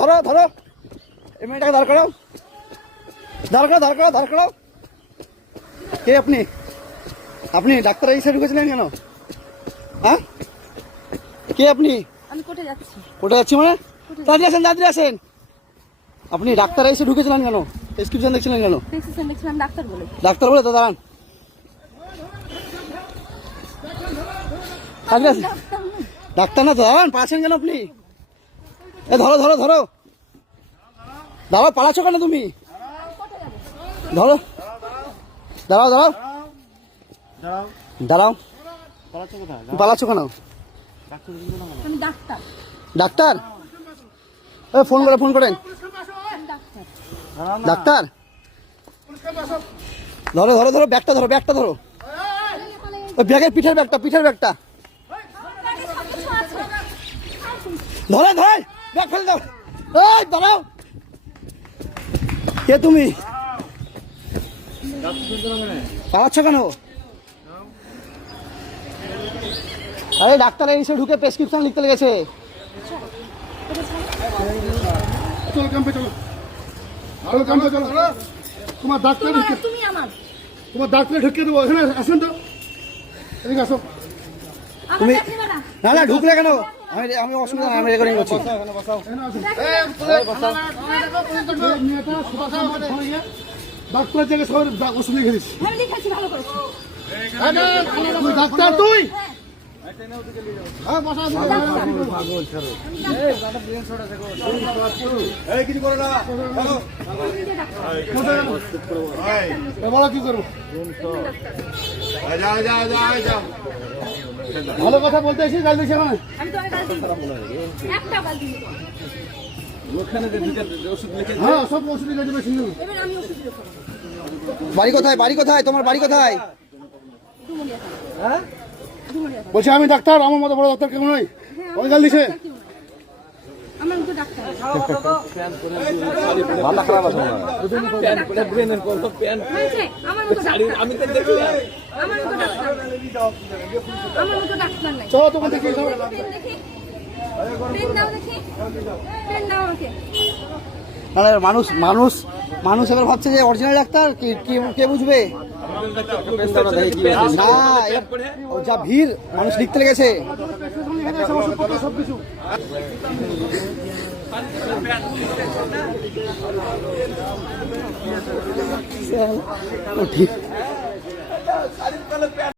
ধরো ধরো, এই মেয়েটাকে দাঁড় করাও, দাঁড় করো, দাঁড় করো, দাঁড় করো। কে আপনি? আপনি ডাক্তার এই সাইড ঢুকেছিলেন কেন? হ্যাঁ, কে আপনি? আমি কোর্টে যাচ্ছি। কোর্টে যাচ্ছি মানে? তাড়াতাড়ি আসেন, তাড়াতাড়ি আসেন। আপনি ডাক্তার এসে ঢুকেছিলেন কেন? প্রেসক্রিপশন দেখছিলেন কেন? প্রেসক্রিপশন দেখছিলাম ডাক্তার বলে। ডাক্তার বলে তো দাঁড়ান। ডাক্তার না তো দাঁড়ান, পাচ্ছেন কেন আপনি? এ ধরো ধরো ধরো, দাঁড়াও, পালাচ্ছ কেন তুমি? ধরো, দাঁড়াও দাঁড়াও দাঁড়াও, পালাচ্ছ কেন? আমি ডাক্তার। ডাক্তার? ফোন করে, ফোন করেন। ডাক্তার ধরো ধরো ধরো, ব্যাগটা ধরো, ব্যাগটা ধরো, ওই ব্যাগের পিঠের ব্যাগটা, পিঠের ব্যাগটা ধরে ধরে, ব্যাগ ফেলে দাও। এই দাঁড়াও, কে তুমি? পালাচ্ছ কেন? আরে ডাক্তার এসে ঢুকে প্রেসক্রিপশন লিখতে লেগেছে। চলো ক্যাম্পে, চলো চলো ক্যাম্পে, চলো। তোমার ডাক্তার তুমি আমার, তোমার ডাক্তারে ঢুকিয়ে দেবো। এখানে আসেন তো, এদিকে আসো। তুমি না না ঢুকলে কেন? আমি অসুবিধা নাই, আমি রেকর্ডিং করছি। ডাক্তার জায়গায় সবাই ওষুধ লিখে দিচ্ছি। আমি লিখেছি, ভালো করেছি। ডাক্তার তুই? বলো কি করবো? ভালো কথা বলতে এসে গাল দিচ্ছে না। আমি তো গাল দিই, একটা গাল দিই। হ্যাঁ, সব ওষুধ লিখে দেবে। এবার আমি ওষুধ দেবো। বাড়ি কোথায়? বাড়ি কোথায়? তোমার বাড়ি কোথায়? হ্যাঁ, বলছি আমি ডাক্তার, আমার মতো বড় ডাক্তার কেউ নয়। ওই গাল দিছে। আমার তো ডাক্তার। ভালো খারাপ আছে না? আমার মতো ডাক্তার। আমি তো দেখি আমার মতো ডাক্তার। আমার মতো ডাক্তার নাই। চলো তোমার দেখি, দেখি পেন দাও, দেখি পেন দাও আমাকে। মানে মানুষ মানুষ মানুষ এবার ভাবছে যে অরিজিনাল ডাক্তার কে বুঝবে? না, ও যা ভিড়, মানুষ লিখতে লেগেছে। সবকিছু ঠিক।